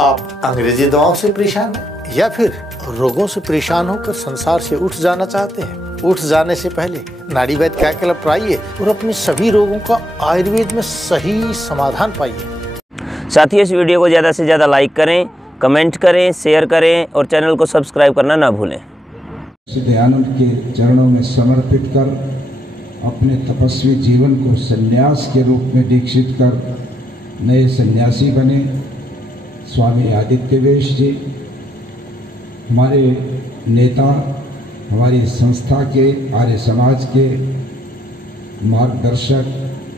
आप अंग्रेजी दवाओं से परेशान हैं या फिर रोगों से परेशान होकर संसार से उठ जाना चाहते हैं? उठ जाने से पहले नाड़ीवैद्य क्या क्लब पर आइए और अपने सभी रोगों का आयुर्वेद में सही समाधान पाइए। साथ ही इस वीडियो को ज़्यादा से ज़्यादा लाइक करें, कमेंट करें, शेयर करें और चैनल को सब्सक्राइब करना ना भूलें। दयानंद के चरणों में समर्पित कर अपने तपस्वी जीवन को सन्यास के रूप में दीक्षित कर नए सन्यासी बने स्वामी आदित्यवेश जी, हमारे नेता, हमारी संस्था के, आर्य समाज के मार्गदर्शक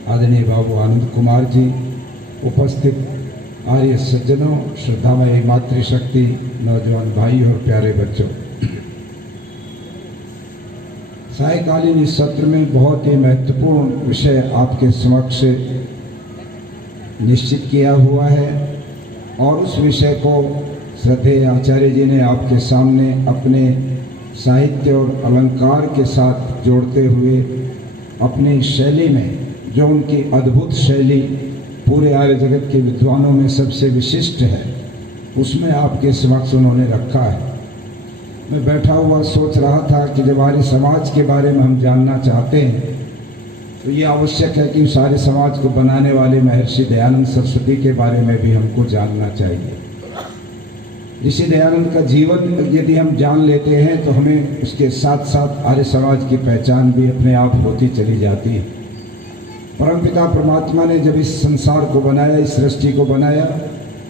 आदरणीय बाबू आनंद कुमार जी, उपस्थित आर्य सज्जनों, श्रद्धामयी मातृशक्ति, नौजवान भाई और प्यारे बच्चों, सायकालीन इस सत्र में बहुत ही महत्वपूर्ण विषय आपके समक्ष निश्चित किया हुआ है और उस विषय को श्रद्धेय आचार्य जी ने आपके सामने अपने साहित्य और अलंकार के साथ जोड़ते हुए अपनी शैली में, जो उनकी अद्भुत शैली पूरे आर्य जगत के विद्वानों में सबसे विशिष्ट है, उसमें आपके समक्ष उन्होंने रखा है। मैं बैठा हुआ सोच रहा था कि जब आर्य समाज के बारे में हम जानना चाहते हैं तो ये आवश्यक है कि उस आर्य समाज को बनाने वाले महर्षि दयानंद सरस्वती के बारे में भी हमको जानना चाहिए। ऋषि दयानंद का जीवन यदि हम जान लेते हैं तो हमें उसके साथ साथ आर्य समाज की पहचान भी अपने आप होती चली जाती है। परमपिता परमात्मा ने जब इस संसार को बनाया, इस सृष्टि को बनाया,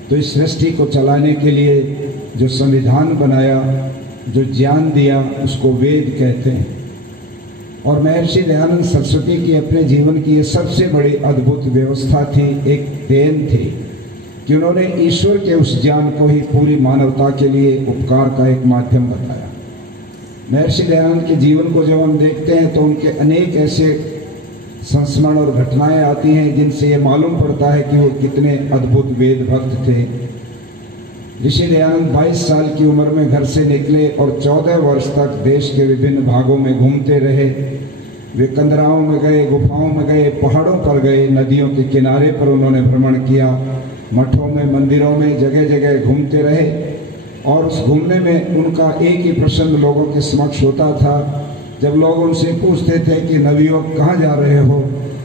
तो इस सृष्टि को चलाने के लिए जो संविधान बनाया, जो ज्ञान दिया, उसको वेद कहते हैं। और महर्षि दयानंद सरस्वती की अपने जीवन की ये सबसे बड़ी अद्भुत व्यवस्था थी, एक देन थी कि उन्होंने ईश्वर के उस ज्ञान को ही पूरी मानवता के लिए उपकार का एक माध्यम बताया। महर्षि दयानंद के जीवन को जब हम देखते हैं तो उनके अनेक ऐसे संस्मरण और घटनाएं आती हैं जिनसे ये मालूम पड़ता है कि वो कितने अद्भुत वेद भक्त थे। ऋषि दयानंद 22 साल की उम्र में घर से निकले और 14 वर्ष तक देश के विभिन्न भागों में घूमते रहे। वे कंदराओं में गए, गुफाओं में गए, पहाड़ों पर गए, नदियों के किनारे पर उन्होंने भ्रमण किया, मठों में, मंदिरों में, जगह जगह घूमते रहे। और उस घूमने में उनका एक ही प्रश्न लोगों के समक्ष होता था। जब लोग उनसे पूछते थे कि नवयुवक कहाँ जा रहे हो,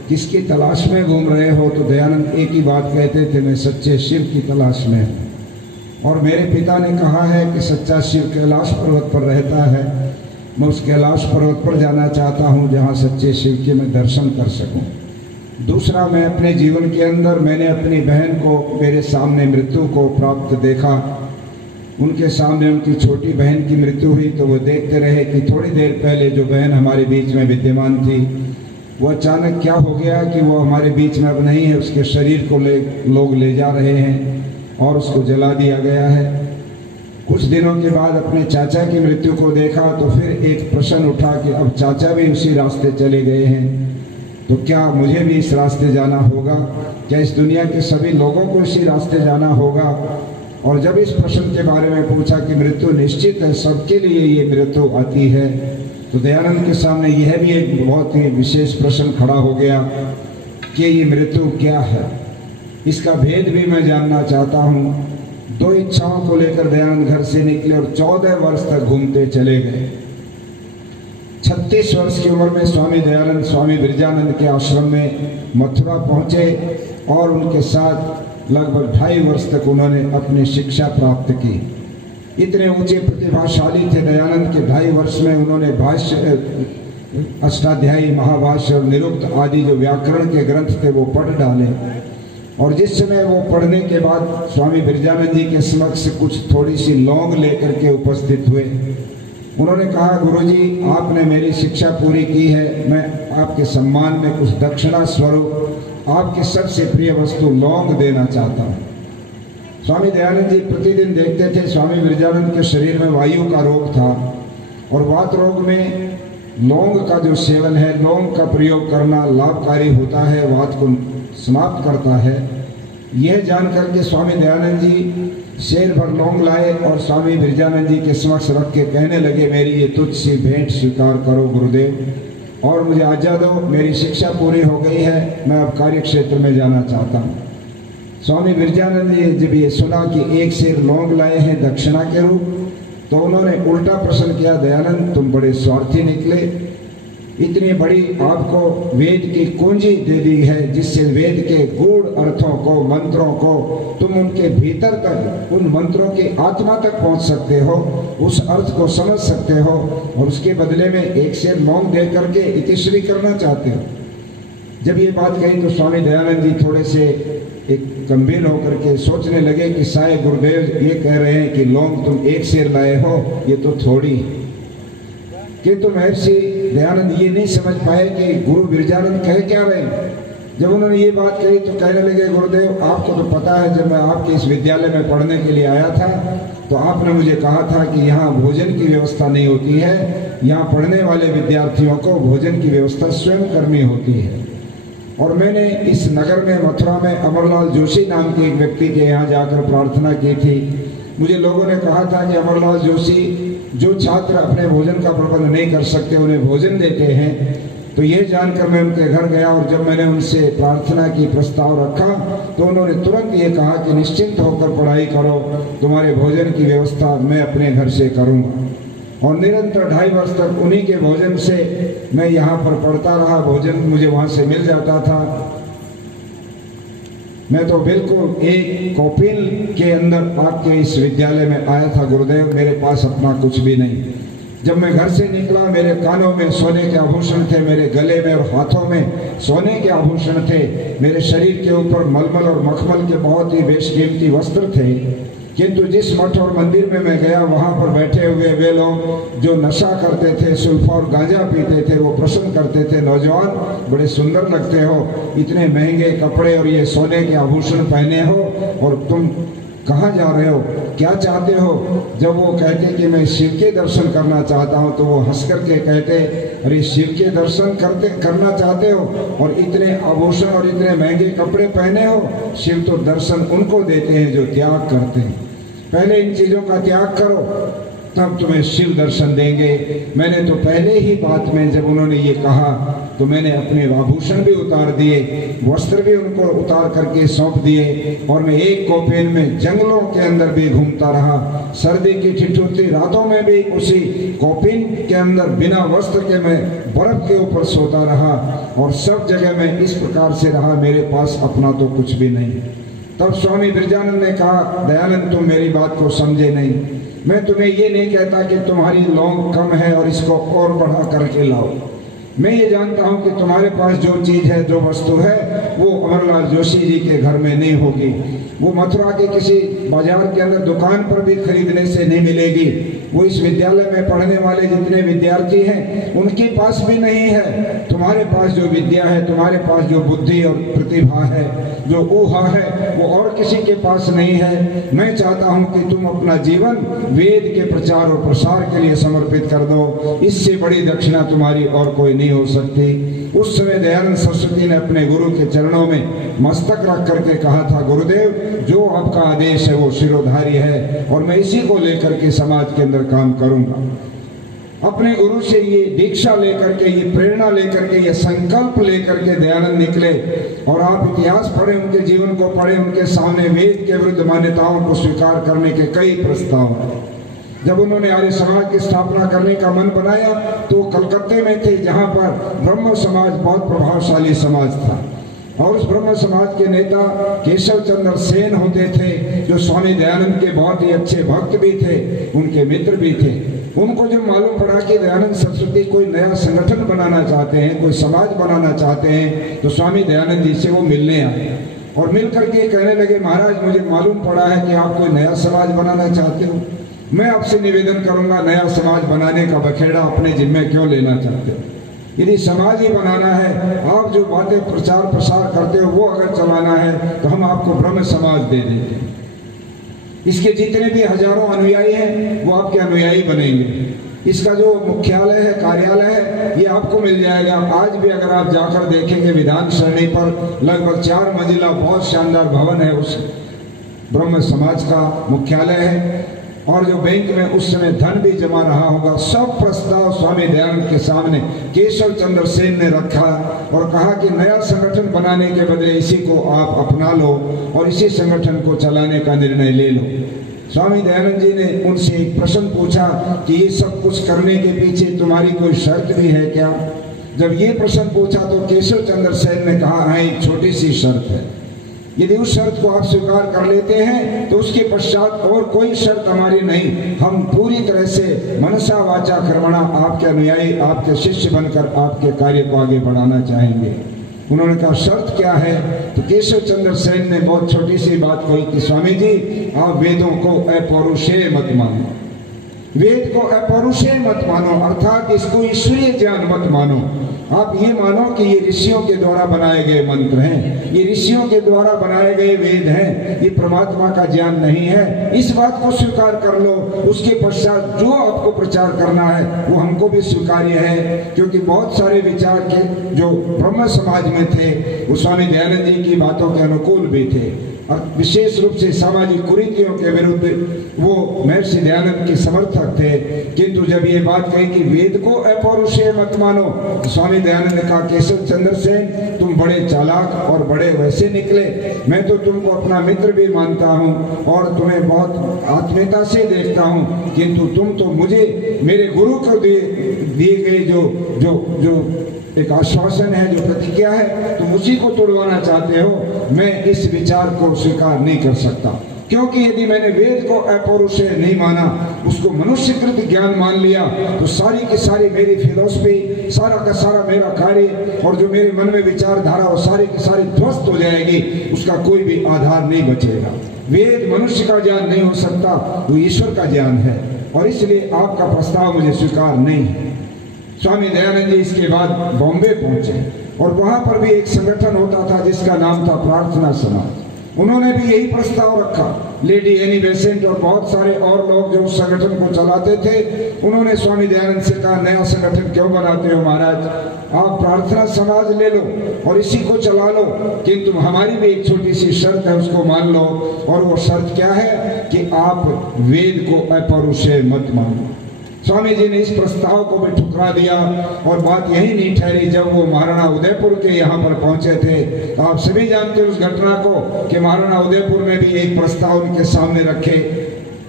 किसकी तलाश में घूम रहे हो, तो दयानंद एक ही बात कहते थे, मैं सच्चे शिव की तलाश में हूँ। और मेरे पिता ने कहा है कि सच्चा शिव कैलाश पर्वत पर रहता है, मैं उस कैलाश पर्वत पर जाना चाहता हूँ जहाँ सच्चे शिव के मैं दर्शन कर सकूँ। दूसरा, मैं अपने जीवन के अंदर मैंने अपनी बहन को, मेरे सामने मृत्यु को प्राप्त देखा। उनके सामने उनकी छोटी बहन की मृत्यु हुई तो वो देखते रहे कि थोड़ी देर पहले जो बहन हमारे बीच में विद्यमान थी वो अचानक क्या हो गया कि वो हमारे बीच में अब नहीं है। उसके शरीर को लोग ले जा रहे हैं और उसको जला दिया गया है। कुछ दिनों के बाद अपने चाचा की मृत्यु को देखा तो फिर एक प्रश्न उठा कि अब चाचा भी उसी रास्ते चले गए हैं तो क्या मुझे भी इस रास्ते जाना होगा? क्या इस दुनिया के सभी लोगों को इसी रास्ते जाना होगा? और जब इस प्रश्न के बारे में पूछा कि मृत्यु निश्चित है, सबके लिए ये मृत्यु आती है, तो दयानंद के सामने यह भी एक बहुत ही विशेष प्रश्न खड़ा हो गया कि ये मृत्यु क्या है, इसका भेद भी मैं जानना चाहता हूँ। दो इच्छाओं को लेकर दयानंद घर से निकले और 14 वर्ष तक घूमते चले गए। 36 वर्ष की उम्र में स्वामी दयानंद स्वामी विरजानंद के आश्रम में मथुरा पहुँचे और उनके साथ लगभग 2.5 वर्ष तक उन्होंने अपनी शिक्षा प्राप्त की। इतने ऊंचे प्रतिभाशाली थे दयानंद के 2.5 वर्ष में उन्होंने भाष्य, अष्टाध्यायी, महाभाष्य और निरुक्त आदि जो व्याकरण के ग्रंथ थे वो पढ़ डाले। और जिस समय वो पढ़ने के बाद स्वामी विरजानंद जी के समक्ष कुछ थोड़ी सी लौंग लेकर के उपस्थित हुए। उन्होंने कहा, गुरुजी आपने मेरी शिक्षा पूरी की है, मैं आपके सम्मान में कुछ दक्षिणा स्वरूप आपकी सबसे प्रिय वस्तु लौंग देना चाहता हूँ। स्वामी दयानंद जी प्रतिदिन देखते थे स्वामी विरजानंद के शरीर में वायु का रोग था और वात रोग में लौंग का जो सेवन है, लौंग का प्रयोग करना लाभकारी होता है, वात को समाप्त करता है। यह जानकर के स्वामी दयानंद जी शेर भर लौंग लाए और स्वामी विरजानंद जी के समक्ष रख के कहने लगे, मेरी ये तुझ सी भेंट स्वीकार करो गुरुदेव और मुझे आज्ञा दो, मेरी शिक्षा पूरी हो गई है, मैं अब कार्य क्षेत्र में जाना चाहता हूँ। स्वामी विरजानंद जी जब ये सुना कि एक सेर लौंग लाए हैं दक्षिणा के रूप, तो उन्होंने उल्टा प्रश्न किया, दयानंद तुम बड़े स्वार्थी निकले, इतनी बड़ी आपको वेद की कुंजी दे दी है जिससे वेद के गूढ़ अर्थों को, मंत्रों को तुम उनके भीतर तक, उन मंत्रों की आत्मा तक पहुंच सकते हो, उस अर्थ को समझ सकते हो, और उसके बदले में एक सेर लौंग दे करके इतिश्री करना चाहते हो। जब ये बात कही तो स्वामी दयानंद जी थोड़े से एक गंभीर होकर के सोचने लगे कि शायद गुरुदेव ये कह रहे हैं कि लौंग तुम एक सेर लाए हो, ये तो थोड़ी है। किंतु महर्षि दयानंद ये नहीं समझ पाए कि गुरु विरजानंद कह क्या रहे हैं। जब उन्होंने ये बात कही तो कहने लगे, गुरुदेव आपको तो पता है जब मैं आपके इस विद्यालय में पढ़ने के लिए आया था तो आपने मुझे कहा था कि यहाँ भोजन की व्यवस्था नहीं होती है, यहाँ पढ़ने वाले विद्यार्थियों को भोजन की व्यवस्था स्वयं करनी होती है। और मैंने इस नगर में, मथुरा में, अमरलाल जोशी नाम के एक व्यक्ति के यहाँ जाकर प्रार्थना की थी। मुझे लोगों ने कहा था कि अमरलाल जोशी जो छात्र अपने भोजन का प्रबंध नहीं कर सकते उन्हें भोजन देते हैं। तो ये जानकर मैं उनके घर गया और जब मैंने उनसे प्रार्थना की, प्रस्ताव रखा, तो उन्होंने तुरंत ये कहा कि निश्चिंत होकर पढ़ाई करो, तुम्हारे भोजन की व्यवस्था मैं अपने घर से करूँगा। और निरंतर 2.5 वर्ष तक उन्हीं के भोजन से मैं यहाँ पर पढ़ता रहा, भोजन मुझे वहाँ से मिल जाता था। मैं तो बिल्कुल एक कॉपिल के अंदर आपके इस विद्यालय में आया था गुरुदेव, मेरे पास अपना कुछ भी नहीं। जब मैं घर से निकला मेरे कानों में सोने के आभूषण थे, मेरे गले में और हाथों में सोने के आभूषण थे, मेरे शरीर के ऊपर मलमल और मखमल के बहुत ही बेशकीमती वस्त्र थे। किंतु जिस मठ और मंदिर में मैं गया वहाँ पर बैठे हुए वे लोग जो नशा करते थे, सुल्फा और गांजा पीते थे, वो प्रश्न करते थे, नौजवान बड़े सुंदर लगते हो, इतने महंगे कपड़े और ये सोने के आभूषण पहने हो और तुम कहाँ जा रहे हो, क्या चाहते हो। जब वो कहते कि मैं शिव के दर्शन करना चाहता हूँ तो वो हंस करके कहते, अरे शिव के दर्शन करना चाहते हो और इतने आभूषण और इतने महंगे कपड़े पहने हो। शिव तो दर्शन उनको देते हैं जो त्याग करते हैं, पहले इन चीज़ों का त्याग करो तब तुम्हें शिव दर्शन देंगे। मैंने तो पहले ही बात में जब उन्होंने ये कहा तो मैंने अपने आभूषण भी उतार दिए, वस्त्र भी उनको उतार करके सौंप दिए और मैं एक कोपेन में जंगलों के अंदर भी घूमता रहा। सर्दी की ठिठुरती रातों में भी उसी कोपेन के अंदर बिना वस्त्र के मैं बर्फ के ऊपर सोता रहा और सब जगह मैं इस प्रकार से रहा, मेरे पास अपना तो कुछ भी नहीं। तब स्वामी विरजानंद ने कहा, दयानंद तुम मेरी बात को समझे नहीं, मैं तुम्हें ये नहीं कहता कि तुम्हारी लौंग कम है और इसको और बढ़ा करके लाओ। मैं ये जानता हूँ कि तुम्हारे पास जो चीज़ है, जो वस्तु है, वो अमरलाल जोशी जी के घर में नहीं होगी, वो मथुरा के किसी बाजार के अंदर दुकान पर भी खरीदने से नहीं मिलेगी, वो इस विद्यालय में पढ़ने वाले जितने विद्यार्थी हैं उनके पास भी नहीं है। तुम्हारे पास जो विद्या है, तुम्हारे पास जो बुद्धि और प्रतिभा है, जो ऊहा है, वो और किसी के पास नहीं है। मैं चाहता हूँ कि तुम अपना जीवन वेद के प्रचार और प्रसार के लिए समर्पित कर दो, इससे बड़ी दक्षिणा तुम्हारी और कोई नहीं हो सकती। उस समय दयानंद सरस्वती ने अपने गुरु के चरणों में मस्तक रख करके कहा था, गुरुदेव जो आपका आदेश है वो शिरोधारी है और मैं इसी को लेकर के समाज के अंदर काम करूंगा। अपने गुरु से ये दीक्षा लेकर के, ये प्रेरणा लेकर के, ये संकल्प लेकर के दयानंद निकले और आप इतिहास पढ़े, उनके जीवन को पढ़े, उनके सामने वेद के विरुद्ध मान्यताओं को स्वीकार करने के कई प्रस्ताव आए। जब उन्होंने आर्य समाज की स्थापना करने का मन बनाया तो कलकत्ते में थे जहाँ पर ब्रह्म समाज बहुत प्रभावशाली समाज था और उस ब्रह्म समाज के नेता केशव चंद्र सेन होते थे जो स्वामी दयानंद के बहुत ही अच्छे भक्त भी थे, उनके मित्र भी थे। उनको जब मालूम पड़ा कि दयानंद सरस्वती कोई नया संगठन बनाना चाहते हैं, कोई समाज बनाना चाहते हैं, तो स्वामी दयानंद जी से वो मिलने आए और मिल करके कहने लगे, महाराज मुझे मालूम पड़ा है कि आप कोई नया समाज बनाना चाहते हो, मैं आपसे निवेदन करूंगा नया समाज बनाने का बखेड़ा अपने जिम्मे क्यों लेना चाहते हो। यदि समाज ही बनाना है, आप जो बातें प्रचार प्रसार करते हो वो अगर चलाना है तो हम आपको ब्रह्म समाज दे देते हैं। इसके जितने भी हजारों अनुयायी हैं वो आपके अनुयायी बनेंगे। इसका जो मुख्यालय है, कार्यालय है, ये आपको मिल जाएगा। आज भी अगर आप जाकर देखेंगे विधान सरणी पर लगभग 4 मंजिला बहुत शानदार भवन है, उस ब्रह्म समाज का मुख्यालय है। और जो बैंक में उस समय धन भी जमा रहा होगा, सब प्रस्ताव स्वामी दयानंद के सामने केशव चंद्र सेन ने रखा और कहा कि नया संगठन बनाने के बदले इसी को आप अपना लो और इसी संगठन को चलाने का निर्णय ले लो। स्वामी दयानंद जी ने उनसे एक प्रश्न पूछा कि ये सब कुछ करने के पीछे तुम्हारी कोई शर्त भी है क्या? जब ये प्रश्न पूछा तो केशव चंद्र सेन ने कहा, हाँ, एक छोटी सी शर्त है। यदि उस शर्त को आप स्वीकार कर लेते हैं तो उसके पश्चात और कोई शर्त हमारी नहीं, हम पूरी तरह से मनसा वाचा कर्मणा आपके अनुयायी, आपके शिष्य बनकर आपके कार्य को आगे बढ़ाना चाहेंगे। उन्होंने कहा, शर्त क्या है? तो केशव चंद्र सेन ने बहुत छोटी सी बात कही कि स्वामी जी, आप वेदों को अपौरुषेय मत मानो, वेद को अपौरुषेय मत मानो, अर्थात इसको ईश्वरीय ज्ञान मत मानो। आप ये मानो कि ये ऋषियों के द्वारा बनाए गए मंत्र हैं, ये ऋषियों के द्वारा बनाए गए वेद हैं, ये परमात्मा का ज्ञान नहीं है। इस बात को स्वीकार कर लो। उसके पश्चात जो आपको प्रचार करना है वो हमको भी स्वीकार्य है, क्योंकि बहुत सारे विचार के जो ब्रह्म समाज में थे वो स्वामी दयानंद जी की बातों के अनुकूल भी थे और विशेष रूप से सामाजिक कुरीतियों के विरुद्ध वो महर्षि दयानंद के समर्थक थे। किंतु जब ये बात कही कि वेद को अपौरुषेय मत मानो, तो स्वामी दयानंद ने कहा, केशव चंद्र सेन, तुम बड़े चालाक और बड़े वैसे निकले, मैं तो तुमको अपना मित्र भी मानता हूँ और तुम्हें बहुत आत्मीयता से देखता हूँ, किंतु तुम तो मुझे मेरे गुरु को दिए गए जो एक आश्वासन है, जो प्रतिज्ञा है, तुम उसी को तोड़वाना चाहते हो। मैं इस विचार को स्वीकार नहीं कर सकता, क्योंकि यदि मैंने वेद को अपौरुषेय नहीं माना, उसको मनुष्यकृत ज्ञान मान लिया, तो सारी की सारी मेरी फिलॉसफी, सारा का सारा मेरा कार्य और जो मेरे मन में विचारधारा वो सारी की सारी ध्वस्त हो जाएगी, उसका कोई भी आधार नहीं बचेगा। वेद मनुष्य का ज्ञान नहीं हो सकता, वो ईश्वर का ज्ञान है, और इसलिए आपका प्रस्ताव मुझे स्वीकार नहीं है। स्वामी दयानंद जी इसके बाद बॉम्बे पहुंचे और वहां पर भी एक संगठन होता था जिसका नाम था प्रार्थना समाज। उन्होंने भी यही प्रस्ताव रखा। लेडी एनी बेसेंट और बहुत सारे और लोग जो उस संगठन को चलाते थे, उन्होंने स्वामी दयानंद से कहा, नया संगठन क्यों बनाते हो महाराज, आप प्रार्थना समाज ले लो और इसी को चला लो, किंतु हमारी भी एक छोटी सी शर्त है, उसको मान लो। और वो शर्त क्या है कि आप वेद को अपौरुषेय मत मानो। स्वामी जी ने इस प्रस्ताव को भी ठुकरा दिया और बात यही नहीं ठहरी। जब वो महाराणा उदयपुर के यहाँ पर पहुंचे थे, तो आप सभी जानते हैं उस घटना को कि महाराणा उदयपुर ने भी एक प्रस्ताव उनके सामने रखे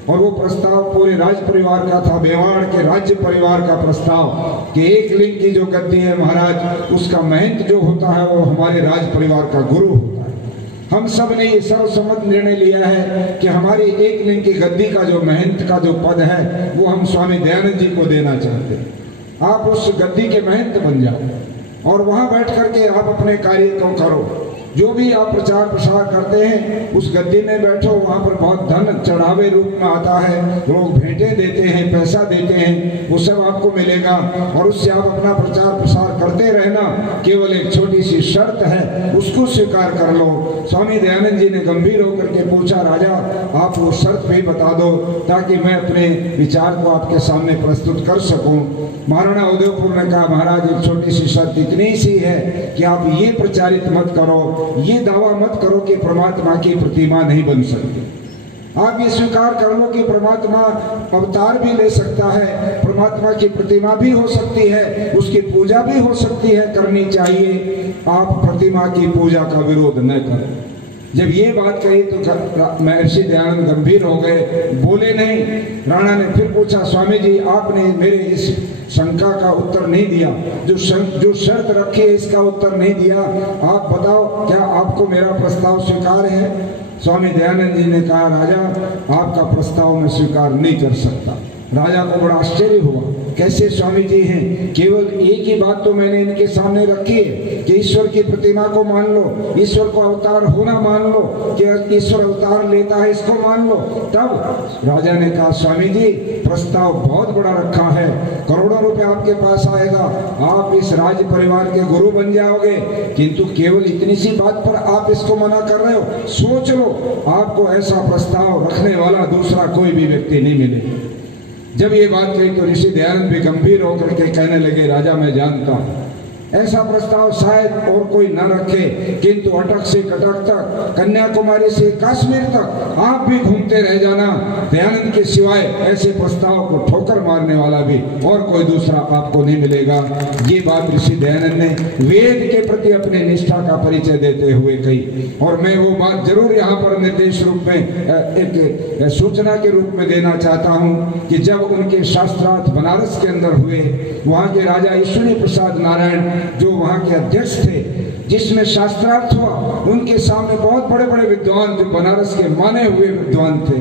और वो प्रस्ताव पूरे राज परिवार का था, मेवाड़ के राज्य परिवार का प्रस्ताव कि एक लिंग की जो गद्दी है महाराज, उसका महंत जो होता है वो हमारे राज परिवार का गुरु होता है। हम सब ने ये सर्वसम्मत निर्णय लिया है कि हमारी एक लिंग की गद्दी का जो महंत का जो पद है वो हम स्वामी दयानंद जी को देना चाहते हैं। आप उस गद्दी के महंत बन जाओ और वहां बैठ करके आप अपने कार्य को करो। जो भी आप प्रचार प्रसार करते हैं उस गद्दी में बैठो, वहाँ पर बहुत धन चढ़ावे रूप में आता है, लोग भेंटें देते हैं, पैसा देते हैं, वो सब आपको मिलेगा और उससे आप अपना प्रचार प्रसार करते रहना। केवल एक छोटी सी शर्त है, उसको स्वीकार कर लो। स्वामी दयानंद जी ने गंभीर होकर के पूछा, राजा आप वो शर्त भी बता दो ताकि मैं अपने विचार को आपके सामने प्रस्तुत कर सकूं। महाराणा उदयपुर ने कहा, महाराज एक छोटी सी शर्त इतनी सी है कि आप ये प्रचारित मत करो, ये दावा मत करो कि परमात्मा की प्रतिमा नहीं बन सकती। आप ये स्वीकार कर लो कि परमात्मा अवतार भी ले सकता है, परमात्मा की प्रतिमा भी हो सकती है, उसकी पूजा भी हो सकती है, करनी चाहिए। आप प्रतिमा की पूजा का विरोध न करें। जब ये बात कही तो महर्षि दयानंद गंभीर हो गए, बोले नहीं। राणा ने फिर पूछा, स्वामी जी आपने मेरे इस शंका का उत्तर नहीं दिया, जो शर्त रखी है इसका उत्तर नहीं दिया। आप बताओ क्या आपको मेरा प्रस्ताव स्वीकार है? स्वामी दयानंद जी ने कहा, राजा आपका प्रस्ताव मैं स्वीकार नहीं कर सकता। राजा को बड़ा आश्चर्य हुआ, कैसे स्वामी जी हैं, केवल एक ही बात तो मैंने इनके सामने रखी है कि ईश्वर की प्रतिमा को मान लो, ईश्वर को अवतार होना मान लो, कि ईश्वर अवतार लेता है इसको मान लो। तब राजा ने कहा, स्वामी जी प्रस्ताव बहुत बड़ा रखा है, करोड़ों रुपए आपके पास आएगा, आप इस राज परिवार के गुरु बन जाओगे, किंतु केवल इतनी सी बात पर आप इसको मना कर रहे हो। सोच लो, आपको ऐसा प्रस्ताव रखने वाला दूसरा कोई भी व्यक्ति नहीं मिलेगा। जब ये बात कही तो ऋषि दयानंद भी गंभीर होकर के कहने लगे, राजा मैं जानता हूँ ऐसा प्रस्ताव शायद और कोई न रखे, किंतु अटक से कटक तक, कन्याकुमारी से कश्मीर तक आप भी घूमते रह जाना। दयानंद के सिवाय ऐसे प्रस्ताव को ठोकर मारने वाला भी और कोई दूसरा आपको नहीं मिलेगा। ये बात ऋषि दयानंद ने वेद के प्रति अपनी निष्ठा का परिचय देते हुए कही। और मैं वो बात जरूर यहाँ पर निर्देश रूप में एक सूचना के रूप में देना चाहता हूँ कि जब उनके शास्त्रार्थ बनारस के अंदर हुए, वहाँ के राजा ईश्वरी प्रसाद नारायण जो वहाँ के अध्यक्ष थे, जिसमें शास्त्रार्थ हुआ, उनके सामने बहुत बड़े बड़े विद्वान जो बनारस के माने हुए विद्वान थे,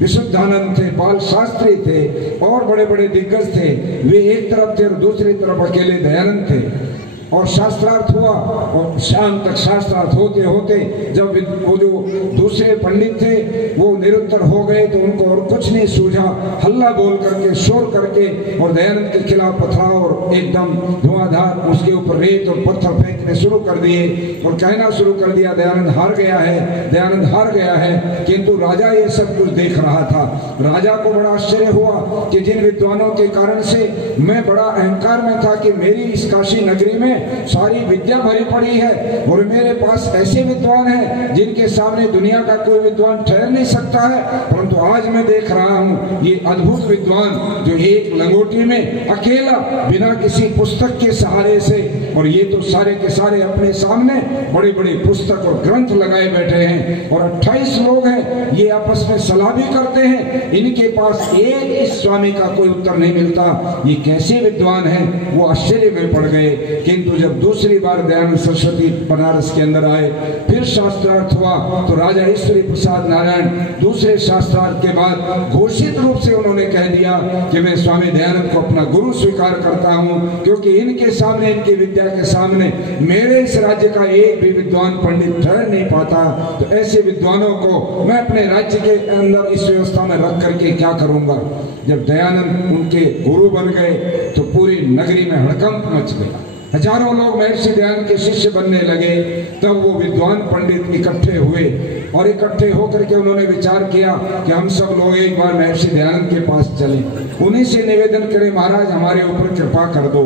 विशुद्धानंद थे, बाल शास्त्री थे और बड़े बड़े दिग्गज थे, वे एक तरफ थे और दूसरी तरफ अकेले दयानंद थे। और शास्त्रार्थ हुआ और शाम तक शास्त्रार्थ होते होते जब वो जो दूसरे पंडित थे वो निरुत्तर हो गए तो उनको और कुछ नहीं सूझा, हल्ला बोल करके, शोर करके और दयानंद के खिलाफ पथराव और एकदम धुआंधार उसके ऊपर रेत और पत्थर फेंकने शुरू कर दिए और कहना शुरू कर दिया दयानंद हार गया है, दयानंद हार गया है। किंतु राजा ये सब कुछ देख रहा था। राजा को बड़ा आश्चर्य हुआ कि जिन विद्वानों के कारण से मैं बड़ा अहंकार में था कि मेरी इस काशी नगरी में सारी विद्या भरी पड़ी है और मेरे पास ऐसे विद्वान हैं जिनके सामने दुनिया का कोई विद्वान ठहर नहीं सकता है, परंतु आज मैं देख रहा हूँ ये अद्भुत विद्वान जो एक लंगोटी में अकेला बिना किसी पुस्तक के सहारे से, और ये तो सारे के सारे अपने सामने बड़े बड़े पुस्तक और ग्रंथ लगाए बैठे हैं और 28 लोग हैं, ये आपस में सलाह भी करते हैं, इनके पास एक इस स्वामी का कोई उत्तर नहीं मिलता, ये कैसे विद्वान हैं। वो आश्चर्य में पड़ गए। किंतु जब दूसरी बार दयानंद सरस्वती बनारस के अंदर आए, फिर शास्त्रार्थ हुआ तो राजा ईश्वरी प्रसाद नारायण दूसरे शास्त्रार्थ के बाद घोषित रूप से उन्होंने कह दिया कि मैं स्वामी दयानंद को अपना गुरु स्वीकार करता हूं, क्योंकि इनके सामने, इनकी विद्या के सामने मेरे इस राज्य का एक भी विद्वान पंडित ठहर नहीं पाता। तो ऐसे विद्वानों को मैं अपने राज्य के अंदर इस व्यवस्था में रख करके क्या करूंगा। जब दयानंद उनके गुरु बन गए तो पूरी नगरी में हड़कंप मच गया। हजारों लोग महर्षि दयानंद के शिष्य बनने लगे। तब वो विद्वान पंडित इकट्ठे हुए और इकट्ठे होकर के उन्होंने विचार किया कि हम सब लोग एक बार महर्षि दयानंद के पास चलें, उन्हीं से निवेदन करें, महाराज हमारे ऊपर कृपा कर दो,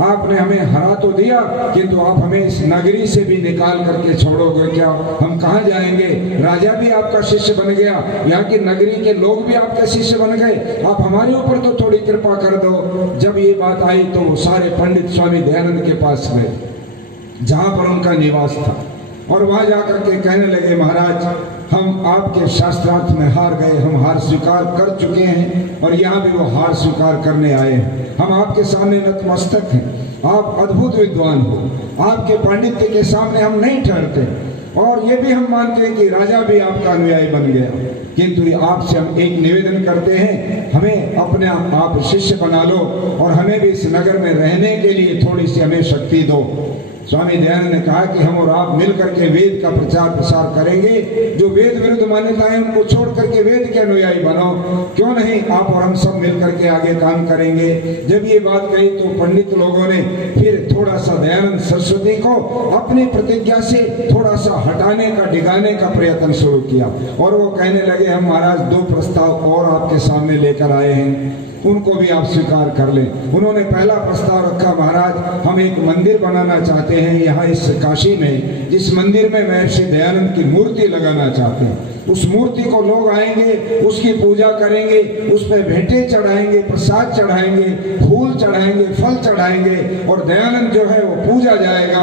आपने हमें हरा तो दिया किंतु आप हमें इस नगरी से भी निकाल करके छोड़ोगे क्या, हम कहाँ जाएंगे। राजा भी आपका शिष्य बन गया, यहाँ की नगरी के लोग भी आपके शिष्य बन गए, आप हमारे ऊपर तो थोड़ी कृपा कर दो। जब ये बात आई तो वो सारे पंडित स्वामी दयानंद के पास गए जहाँ पर उनका निवास था और वहां जाकर के कहने लगे, महाराज हम आपके शास्त्रार्थ में हार गए, हम हार स्वीकार कर चुके हैं और यहाँ भी वो हार स्वीकार करने आए हैं। हम आपके सामने नतमस्तक हैं, आप अद्भुत विद्वान हो, आपके पांडित्य के सामने हम नहीं ठहरते और ये भी हम मानते हैं कि राजा भी आपका अनुयायी बन गया, किंतु आपसे हम एक निवेदन करते हैं, हमें अपने आप शिष्य बना लो और हमें भी इस नगर में रहने के लिए थोड़ी सी हमें शक्ति दो। स्वामी दयानंद ने कहा कि हम और आप मिलकर के वेद का प्रचार प्रसार करेंगे, जो वेद विरुद्ध मान्यताएं उनको छोड़ करके वेद के अनुयायी बनो, क्यों नहीं आप और हम सब मिलकर के आगे काम करेंगे। जब ये बात कही तो पंडित लोगों ने फिर थोड़ा सा दयानंद सरस्वती को अपनी प्रतिज्ञा से थोड़ा सा हटाने का, डिगाने का प्रयत्न शुरू किया और वो कहने लगे, हम महाराज 2 प्रस्ताव और आपके सामने लेकर आए हैं, उनको भी आप स्वीकार कर लें। उन्होंने पहला प्रस्ताव रखा, महाराज हम एक मंदिर बनाना चाहते हैं यहाँ इस काशी में, जिस मंदिर में महर्षि दयानंद की मूर्ति लगाना चाहते हैं। उस मूर्ति को लोग आएंगे, उसकी पूजा करेंगे, उस पर भेंटे चढ़ाएंगे, प्रसाद चढ़ाएंगे, फूल चढ़ाएंगे, फल चढ़ाएंगे और दयानंद जो है वो पूजा जाएगा।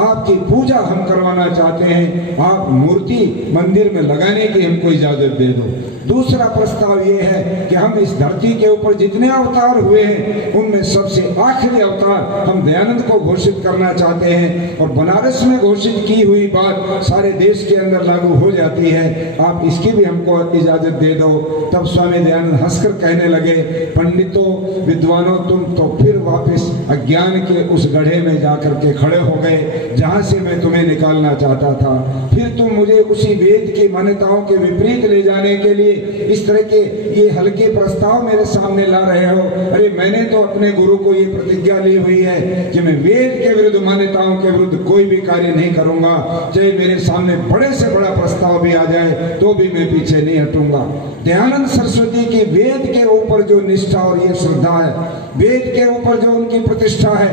आपकी पूजा हम करवाना चाहते हैं, आप मूर्ति मंदिर में लगाने की हमको इजाजत दे दो। दूसरा प्रस्ताव ये है कि हम इस धरती के ऊपर जितने अवतार हुए हैं उनमें सबसे आखिरी अवतार हम दयानंद को घोषित करना चाहते हैं और बनारस में घोषित की हुई बात सारे देश के अंदर लागू हो जाती है, आप इसकी भी हमको इजाजत दे दो। तब स्वामी दयानंद हंसकर कहने लगे, पंडितों, विद्वानों, तुम तो फिर वापस अज्ञान के उस गड्ढे में जाकर के खड़े हो गए जहां से मैं तुम्हें निकालना चाहता था। फिर तुम मुझे उसी वेद की मान्यताओं के विपरीत ले जाने के लिए इस तरह के ये हल्के प्रस्ताव मेरे सामने ला रहे हो। अरे मैंने तो अपने गुरु को ये प्रतिज्ञा ली हुई है कि मैं वेद के विरुद्ध, मान्यताओं के विरुद्ध कोई भी कार्य नहीं करूंगा, चाहे मेरे सामने बड़े से बड़ा प्रस्ताव भी आ जाए तो भी मैं पीछे नहीं हटूंगा। दयानंद सरस्वती की वेद के ऊपर जो निष्ठा और ये श्रद्धा है, वेद के ऊपर जो उनकी प्रतिष्ठा है,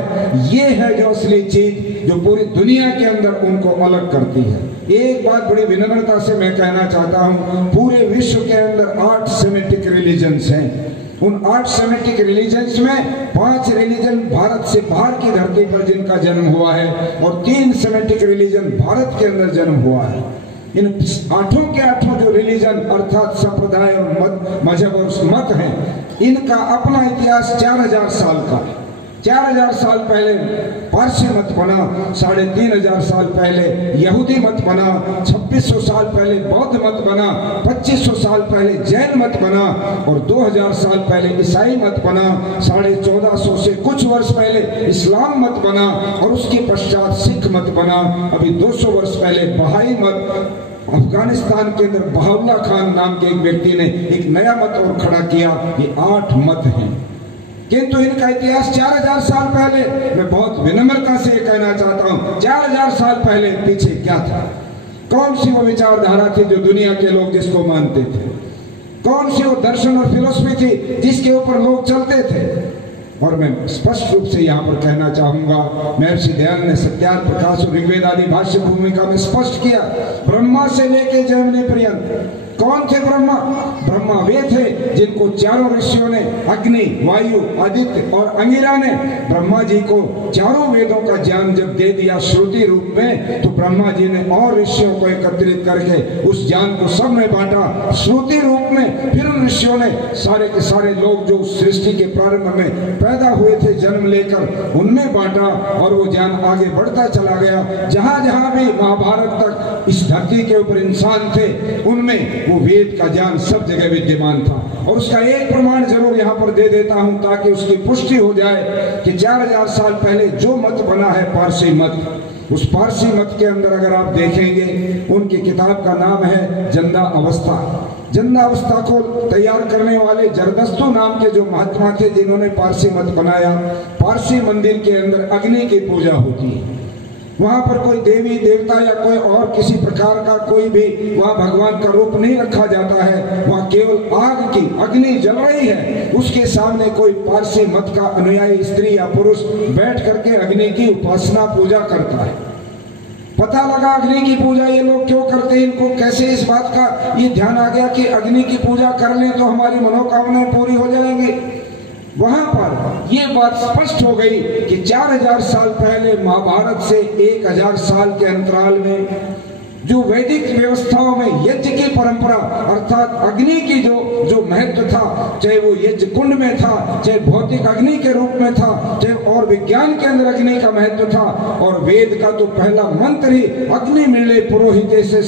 ये है जो असली चीज जो पूरी दुनिया के अंदर उनको अलग करती है। एक बात बड़ी विनम्रता से मैं कहना चाहता हूँ, पूरे विश्व के अंदर 8 सेमेटिक रिलीजन्स हैं। उन 8 सेमेटिक रिलीजन्स में 5 रिलीजन भारत से बाहर की धरती पर जिनका जन्म हुआ है और 3 सेमेटिक रिलीजन भारत के अंदर जन्म हुआ है। इन 8 के 8 जो रिलीजन अर्थात संप्रदाय और मजहब और मत हैं, इनका अपना इतिहास 4000 साल का है। 4000 साल पहले पारसी मत बना, 3500 साल पहले यहूदी मत बना, 2600 साल पहले बौद्ध मत बना, 2500 साल पहले जैन मत बना और 2000 साल पहले ईसाई मत बना, 1450 से कुछ वर्ष पहले इस्लाम मत बना और उसके पश्चात सिख मत बना, अभी 200 वर्ष पहले बहाई मत। अफगानिस्तान के अंदर बहाउल्ला खान नाम के एक व्यक्ति ने एक नया मत और खड़ा किया। ये 8 मत हैं, किंतु इनका इतिहास 4000 साल पहले, मैं बहुत विनम्रता से कहना चाहता हूँ, 4000 साल पहले पीछे क्या था? कौन सी वो विचारधारा थी जो दुनिया के लोग जिसको मानते थे? कौन सी वो दर्शन और फिलोसफी थी जिसके ऊपर लोग चलते थे? और मैं स्पष्ट रूप से यहाँ पर कहना चाहूंगा, महर्षि दयानंद ने सत्यार प्रकाश और ऋग्वेद आदि भाष्य भूमिका में स्पष्ट किया, ब्रह्मा से लेके जैमिनी पर्यंत कौन थे ब्रह्मा? ब्रह्मा वे थे जिनको चारों ऋषियों ने, अग्नि, वायु, आदित्य और अंगिरा ने ब्रह्मा जी को चारों वेदों का ज्ञान जब दे दिया श्रुति रूप में, तो ब्रह्मा जी ने और ऋषियों को एकत्रित करके उस ज्ञान को सब में बांटा श्रुति रूप में। फिर उन ऋषियों ने सारे के सारे लोग जो सृष्टि के प्रारंभ में पैदा हुए थे जन्म लेकर, उनमें बांटा और वो ज्ञान आगे बढ़ता चला गया। जहां जहां भी महाभारत तक इस धरती के ऊपर इंसान थे, उनमें वो वेद का ज्ञान सब जगह विद्यमान था। और उसका एक प्रमाण जरूर यहाँ पर दे देता हूँ ताकि उसकी पुष्टि हो जाए कि 4000 साल पहले जो मत बना है पारसी मत, उस पारसी मत के अंदर अगर आप देखेंगे, उनकी किताब का नाम है जंदा अवस्था। जंदा अवस्था को तैयार करने वाले जरदस्तु नाम के जो महात्मा थे जिन्होंने पारसी मत बनाया, पारसी मंदिर के अंदर अग्नि की पूजा होती है। वहां पर कोई देवी देवता या कोई और किसी प्रकार का कोई भी वहां भगवान का रूप नहीं रखा जाता है। वहां केवल आग की अग्नि जल रही है, उसके सामने कोई पारसी मत का अनुयायी स्त्री या पुरुष बैठ करके अग्नि की उपासना पूजा करता है। पता लगा अग्नि की पूजा ये लोग क्यों करते हैं, इनको कैसे इस बात का ये ध्यान आ गया कि अग्नि की पूजा कर लें तो हमारी मनोकामनाएं पूरी हो जाएंगी। वहां पर यह बात स्पष्ट हो गई कि 4000 साल पहले महाभारत से 1000 साल के अंतराल में जो वैदिक व्यवस्थाओं में यज्ञ की परंपरा अर्थात अग्नि की जो महत्व था, चाहे वो यज्ञ कुंड में था, चाहे भौतिक अग्नि के रूप में था, चाहे और विज्ञान के अंदर अग्नि का महत्व था, और वेद का तो पहला मंत्र ही अग्नि मिले पुरोहिते से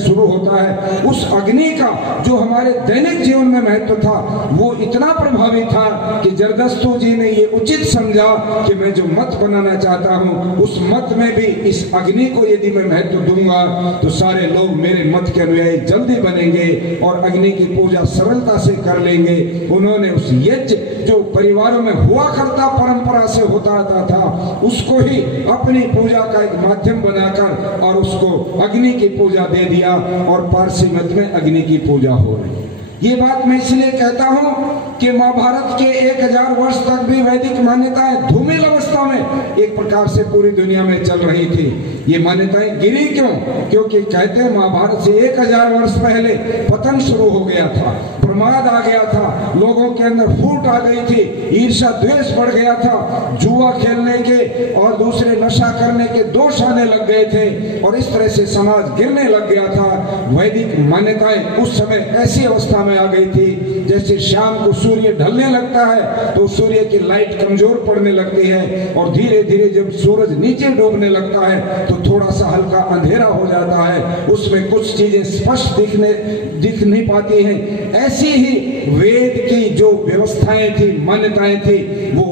शुरू होता है। उस अग्नि का जो हमारे दैनिक जीवन में महत्व था वो इतना प्रभावी था कि जरदस्तु जी ने ये उचित समझा कि मैं जो मत बनाना चाहता हूँ उस मत में भी इस अग्नि को यदि मैं महत्व दूंगा तो सारे लोग मेरे मत के अनुयायी जल्दी बनेंगे और अग्नि की पूजा सरलता से कर लेंगे। उन्होंने उस यज्ञ जो परिवारों में हुआ करता परंपरा से होता आता था उसको ही अपनी पूजा का एक माध्यम बनाकर और उसको अग्नि की पूजा दे दिया और पारसी मत में अग्नि की पूजा हो रही। ये बात मैं इसलिए कहता हूँ कि महाभारत के 1000 वर्ष तक भी वैदिक मान्यताएं धूमिल अवस्था में एक प्रकार से पूरी दुनिया में चल रही थी। ये मान्यताएं गिरी क्यों? क्योंकि कहते हैं महाभारत से 1000 वर्ष पहले पतन शुरू हो गया था, प्रमाद आ गया था, लोगों के अंदर फूट आ गई थी, ईर्ष्या द्वेष बढ़ गया था, जुआ खेलने के और दूसरे नशा करने के दोष आने लग गए थे और इस तरह से समाज गिरने लग गया था। वैदिक मान्यताएं उस समय ऐसी अवस्था में आ गई थी जैसे शाम को सूर्य ढलने लगता है तो सूर्य की लाइट कमजोर पड़ने लगती है और धीरे धीरे जब सूरज नीचे डूबने लगता है तो थोड़ा सा हल्का अंधेरा हो जाता है, उसमें कुछ चीजें स्पष्ट दिख नहीं पाती हैं। ऐसी ही वेद की जो व्यवस्थाएं थी, मान्यताएं थी, वो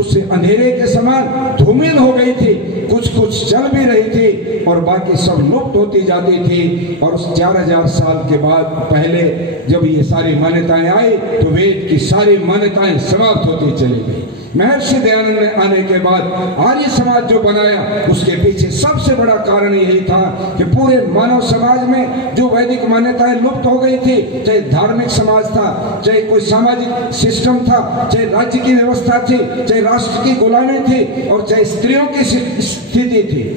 उस अंधेरे के समान धूमिल हो गई थी। कुछ कुछ चल भी रही थी और बाकी सब लुप्त होती जाती थी। और उस 4000 साल के बाद पहले जब ये सारी मान्यताएं आई तो वेद की सारी मान्यताएं समाप्त होती चली गई। महर्षि दयानंद ने आने के बाद आर्य समाज जो बनाया, उसके पीछे सबसे बड़ा कारण यही था कि पूरे मानव समाज में जो वैदिक मान्यताएं लुप्त हो गई थी, चाहे धार्मिक समाज था, चाहे कोई सामाजिक सिस्टम था, चाहे राज्य की व्यवस्था थी, चाहे राष्ट्र की गुलामी थी, और चाहे स्त्रियों की स्थिति थी,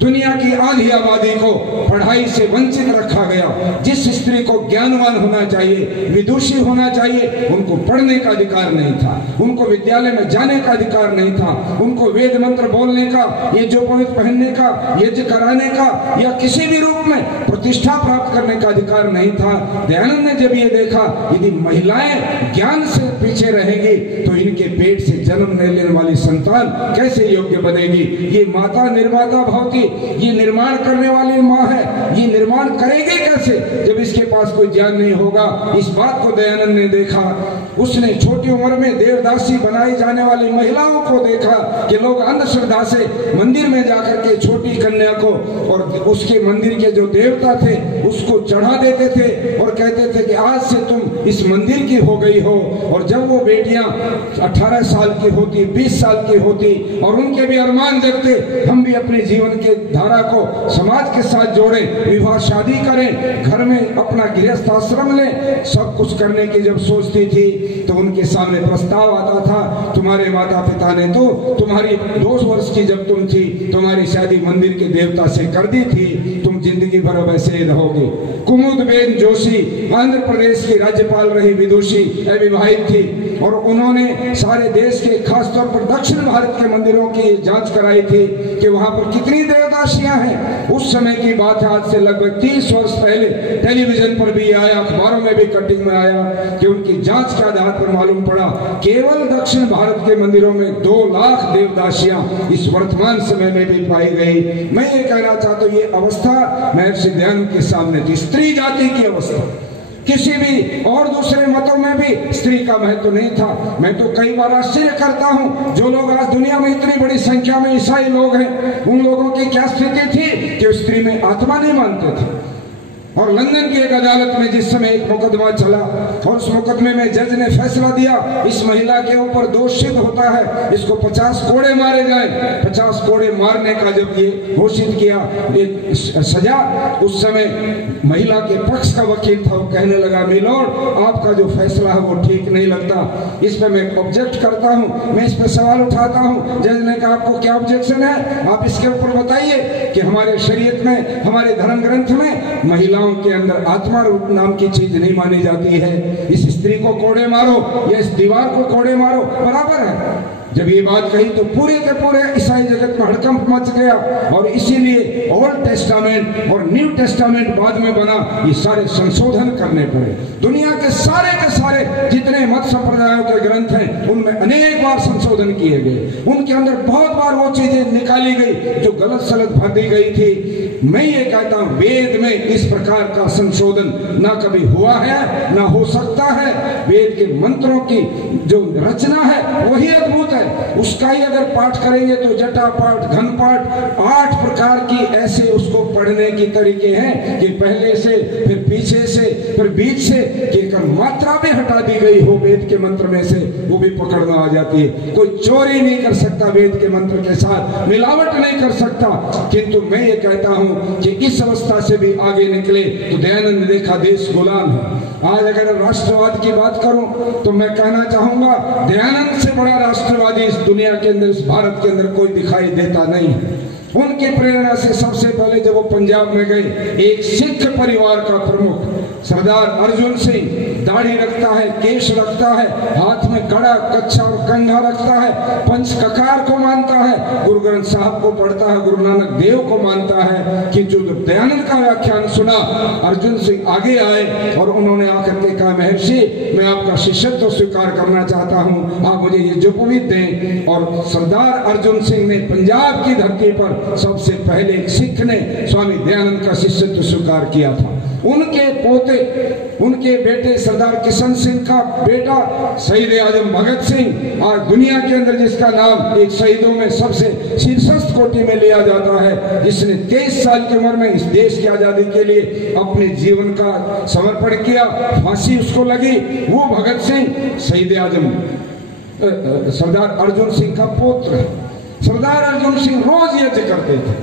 दुनिया की आधी आबादी को पढ़ाई से वंचित रखा गया। जिस स्त्री को ज्ञानवान होना चाहिए, विदुषी होना चाहिए, उनको पढ़ने का अधिकार नहीं था, उनको विद्यालय में जाने का अधिकार नहीं था, उनको वेद मंत्र बोलने का, यज्ञोपवीत पहनने का, यज्ञ कराने का या किसी भी रूप में प्रतिष्ठा प्राप्त करने का अधिकार नहीं था। दयानंद ने जब ये देखा, यदि महिलाएं ज्ञान से पीछे रहेंगी तो इनके पेट से जन्म लेने वाली संतान कैसे योग्य बनेगी। ये माता निर्माता भाव की, ये निर्माण करने वाली माँ है, ये निर्माण करेगी कैसे जब इसके पास कोई ज्ञान नहीं होगा। इस बात को दयानंद ने देखा। उसने छोटी उम्र में देवदासी बनाई जाने वाली महिलाओं को देखा कि लोग अंधश्रद्धा से मंदिर में जाकर के छोटी कन्या को और उसके मंदिर के जो देवता थे उसको चढ़ा देते थे और कहते थे कि आज से तुम इस मंदिर की हो गई हो। और जब वो बेटियां 18 साल की होती, 20 साल की होती और उनके भी अरमान देखते, हम भी अपने जीवन के धारा को समाज के साथ जोड़ें, विवाह शादी करें, घर में अपना गृहस्थ आश्रम लें, सब कुछ करने की जब सोचती थी तो उनके सामने प्रस्ताव आता था, तुम्हारे माता पिता ने तो तुम्हारी 2 वर्ष की जब तुम थी तुम्हारी शादी मंदिर के देवता से कर दी थी, तुम जिंदगी भर वैसे ही रहोगे। कुमुदबेन जोशी आंध्र प्रदेश की राज्यपाल रही, विदुषी, अविवाहित थी और उन्होंने सारे देश के खासतौर पर दक्षिण भारत के मंदिरों की जांच कराई थी कि वहां पर कितनी देवदासियां हैं। उस समय की बात है, आज से लगभग 30 वर्ष पहले टेलीविजन पर भी आया, अखबारों में भी कटिंग में आया कि उनकी जांच के आधार पर मालूम पड़ा केवल दक्षिण भारत के मंदिरों में 2 लाख देवदासियां इस वर्तमान समय में भी पाई गई। मैं ये कहना चाहता हूँ, ये अवस्था महर्षि दयानंद के सामने थी, स्त्री जाति की अवस्था। किसी भी और दूसरे मतों में भी स्त्री का महत्व नहीं था। मैं तो कई बार आश्चर्य करता हूं, जो लोग आज दुनिया में इतनी बड़ी संख्या में ईसाई लोग हैं, उन लोगों की क्या स्थिति थी कि स्त्री में आत्मा नहीं मानते थे। और लंदन की एक अदालत में जिस समय एक मुकदमा चला और उस मुकदमे में जज ने फैसला दिया, इस महिला के ऊपर दोष सिद्ध होता है, इसको 50 कोड़े मारे जाए। 50 कोड़े मारने का जब ये घोषित किया ये सजा, उस समय महिला के पक्ष का वकील था, वो कहने लगा, मिलोड आपका जो फैसला है वो ठीक नहीं लगता, इस पर मैं ऑब्जेक्ट करता हूँ, मैं इस पर सवाल उठाता हूँ। जज ने कहा, आपको क्या ऑब्जेक्शन है, आप इसके ऊपर बताइए कि हमारे शरीयत में, हमारे धर्म ग्रंथ में महिला के अंदर आत्मा रूप नाम की चीज नहीं मानी जाती है। इस स्त्री को कोड़े मारो या इस दीवार को कोड़े मारो, बराबर है। जब ये बात कही तो पूरे के पूरे ईसाई जगत में हड़कंप मच गया और इसीलिए ओल्ड टेस्टामेंट और न्यू टेस्टामेंट बाद में बना। ये सारे संशोधन करने पड़े। दुनिया के सारे जितने मत संप्रदायों के ग्रंथ हैं उनमें अनेक बार संशोधन किए गए, उनके अंदर बहुत बार वो चीजें निकाली गई जो गलत सलत भर दी गई थी। मैं ये कहता हूं, वेद में इस प्रकार का संशोधन ना कभी हुआ है ना हो सकता है। वेद के मंत्रों की जो रचना है वही अद्भुत है। उसका ही अगर पाठ करेंगे तो जटा पाठ, घन पाठ, 8 प्रकार की ऐसे उसको पढ़ने की तरीके हैं कि पहले से, फिर पीछे से, फिर बीच से, कि मात्रा भी हटा दी गई हो वेद के मंत्र में से, वो भी पकड़ना आ जाती है। कोई चोरी नहीं कर सकता वेद के मंत्र के साथ, मिलावट नहीं कर सकता। किंतु मैं ये कहता हूं कि इस अवस्था से भी आगे निकले तो दयानंद ने देखा देश गुलाम है। आज अगर राष्ट्रवाद की बात करूं तो मैं कहना चाहूंगा, दयानंद से बड़ा राष्ट्रवादी इस दुनिया के अंदर, इस भारत के अंदर कोई दिखाई देता नहीं है। उनकी प्रेरणा से सबसे पहले जब वो पंजाब में गए, एक सिख परिवार का प्रमुख सरदार अर्जुन सिंह दाढ़ी रखता है, केश रखता है, हाथ में कड़ा, कच्छा और कंघा रखता है, पंच ककार को मानता है, गुरु ग्रंथ साहब को पढ़ता है, गुरु नानक देव को मानता है। कि जो दयानंद का व्याख्यान सुना, अर्जुन सिंह आगे आए और उन्होंने आकर के कहा, महर्षि मैं आपका शिष्यत्व स्वीकार करना चाहता हूँ, आप मुझे ये यज्ञोपवीत दें। और सरदार अर्जुन सिंह ने पंजाब की धरती पर सबसे पहले एक सिख ने स्वामी दयानंद का शिष्यत्व स्वीकार किया था। उनके पोते, उनके बेटे सरदार किशन सिंह का बेटा शहीद आजम भगत सिंह, आज दुनिया के अंदर जिसका नाम एक शहीदों में सबसे शीर्षस्थ कोटि में लिया जाता है, जिसने 23 साल की उम्र में इस देश की आजादी के लिए अपने जीवन का समर्पण किया, फांसी उसको लगी, वो भगत सिंह शहीद आजम सरदार अर्जुन सिंह का पुत्र है। सरदार अर्जुन सिंह रोज यज्ञ करते थे।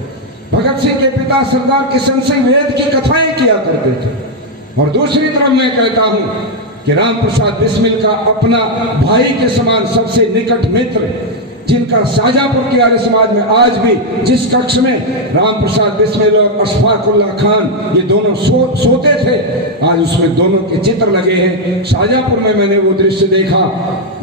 भगत सिंह के पिता सरदार किशन सिंह वेद की कथाएं किया करते थे। और दूसरी तरफ मैं कहता हूं कि राम प्रसाद बिस्मिल का अपना भाई के समान सबसे निकट मित्र, जिनका शाहजहांपुर के आर्य समाज में आज भी जिस कक्ष में राम प्रसाद बिस्मिल और अशफाकुल्ला खान ये दोनों सोते थे, आज उसमें दोनों के चित्र लगे हैं। शाहजहांपुर में मैंने वो दृश्य देखा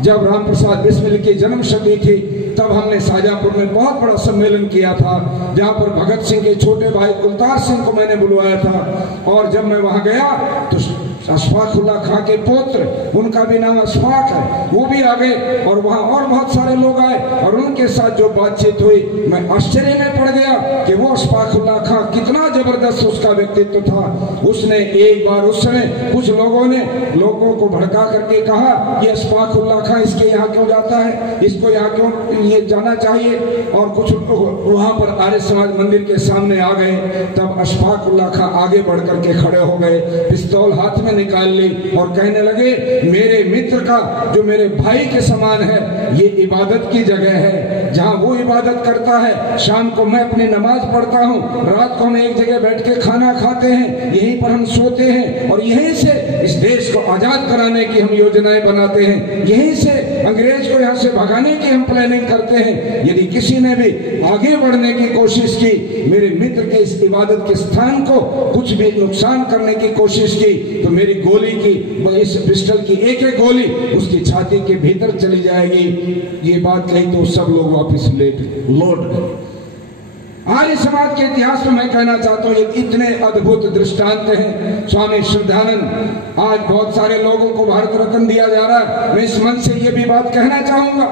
जब राम प्रसाद बिस्मिल की जन्म शती थी, तब हमने शाहजहांपुर में बहुत बड़ा सम्मेलन किया था, जहां पर भगत सिंह के छोटे भाई कुलतार सिंह को मैंने बुलवाया था। और जब मैं वहां गया तो अशफाकुल्ला खां के पुत्र, उनका भी नाम अशफाक है, वो भी आ गए और वहां और बहुत सारे लोग आए और उनके साथ जो बातचीत हुई, मैं आश्चर्य में पड़ गया कि वो अशफाकुल्ला खां कितना जबरदस्त उसका व्यक्तित्व था। उसने एक बार उस समय कुछ लोगों को भड़का करके कहा कि अशफाकुल्ला खां इसके यहाँ क्यों जाता है, इसको यहाँ क्यों ये जाना चाहिए। और कुछ वहां पर आर्य समाज मंदिर के सामने आ गए। तब अशफाकुल्ला खां आगे बढ़ करके खड़े हो गए, पिस्तौल हाथ में निकाल ली और कहने लगे, मेरे मित्र का जो मेरे भाई के समान है, ये इबादत की जगह है, जहां वो इबादत करता है, शाम को मैं अपनी नमाज पढ़ता हूँ, रात को हम एक जगह बैठ के खाना खाते हैं, यहीं पर हम सोते हैं और यहीं से इस देश को आजाद कराने की हम योजनाएं बनाते हैं, यहीं से अंग्रेज को यहाँ से भगाने की हम प्लानिंग करते हैं। यदि किसी ने भी आगे बढ़ने की कोशिश की, मेरे मित्र के इस इबादत के स्थान को कुछ भी नुकसान करने की कोशिश की, तो मेरी गोली की, इस पिस्टल की एक एक गोली उसकी छाती के भीतर चली जाएगी। ये बात कही तो सब लोग वापस लौट गए। आर्य समाज के इतिहास में मैं कहना चाहता हूँ, ये इतने अद्भुत दृष्टांत हैं। स्वामी श्रद्धानंद, आज बहुत सारे लोगों को भारत रत्न दिया जा रहा है। मैं इस मन से ये भी बात कहना चाहूंगा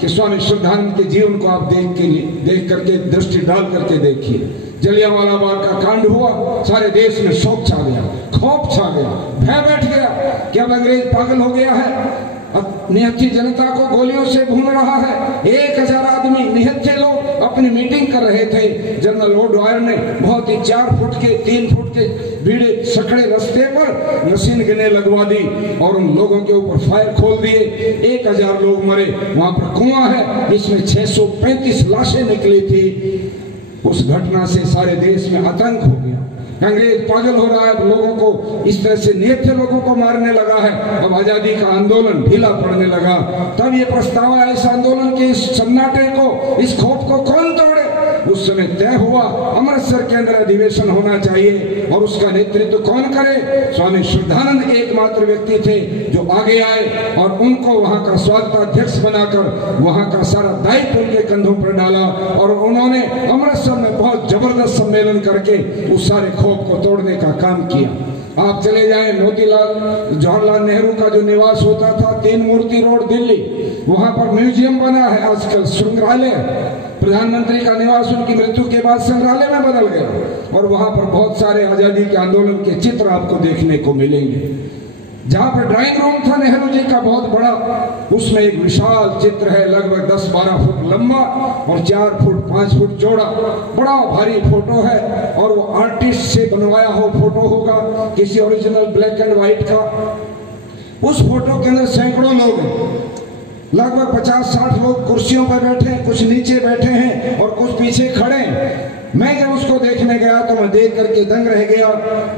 कि स्वामी श्रद्धानंद के जीवन को आप देख करके दृष्टि डाल करके देखिए। जलियांवाला बाग का कांड हुआ, सारे देश में शोक छा गया, खौफ छा गया, भय बैठ गया कि अब अंग्रेज पागल हो गया है, अब निहत्थी जनता को गोलियों से भून रहा है। 1000 आदमी निहत्थे लोग अपनी मीटिंग कर रहे थे। जनरल ओडवायर ने बहुत ही 4 फुट के 3 फुट के भीड़े सकड़े रास्ते पर मशीन गने लगवा दी और उन लोगों के ऊपर फायर खोल दिए। 1000 लोग मरे। वहां पर कुआं है, इसमें 635 लाशें निकली थी। उस घटना से सारे देश में आतंक हो गया। अंग्रेज पागल हो रहा है, लोगों को इस तरह से निहत्थे लोगों को मारने लगा है। अब आजादी का आंदोलन ढीला पड़ने लगा। तब ये प्रस्ताव आया, इस आंदोलन के इस सन्नाटे को, इस खौफ को कौन तोड़े। उस समय तय हुआ अमृतसर के अंदर अधिवेशन होना चाहिए और उसका नेतृत्व कौन करे। स्वामी श्रद्धानंद एकमात्र व्यक्ति थे जो आगे आए और उनको वहां का स्वागताध्यक्ष बनाकर वहां का सारा दायित्व उनके कंधों पर डाला और उन्होंने अमृतसर में बहुत जबरदस्त सम्मेलन करके उस सारे खौफ को तोड़ने का काम किया। आप चले जाएं मोतीलाल जवाहरलाल नेहरू का जो निवास होता था 3 मूर्ति रोड दिल्ली, वहां पर म्यूजियम बना है, आजकल संग्रहालय। प्रधानमंत्री का निवास उनकी मृत्यु के बाद संग्रहालय में बदल गया और वहां पर बहुत सारे आजादी के आंदोलन के चित्र आपको देखने को मिलेंगे। जहां पर ड्राइंग रूम था नेहरू जी का बहुत बड़ा, उसमें एक विशाल चित्र है, लगभग 10-12 फुट लंबा और 4 फुट 5 फुट चौड़ा, बड़ा भारी फोटो है और वो आर्टिस्ट से बनवाया हो फोटो होगा, किसी ओरिजिनल ब्लैक एंड व्हाइट का। उस फोटो के अंदर सैकड़ों लोग हैं, लगभग 50-60 लोग कुर्सियों पर बैठे हैं, कुछ नीचे बैठे हैं और कुछ पीछे खड़े हैं। मैं जब उसको देखने गया तो मैं देख करके दंग रह गया।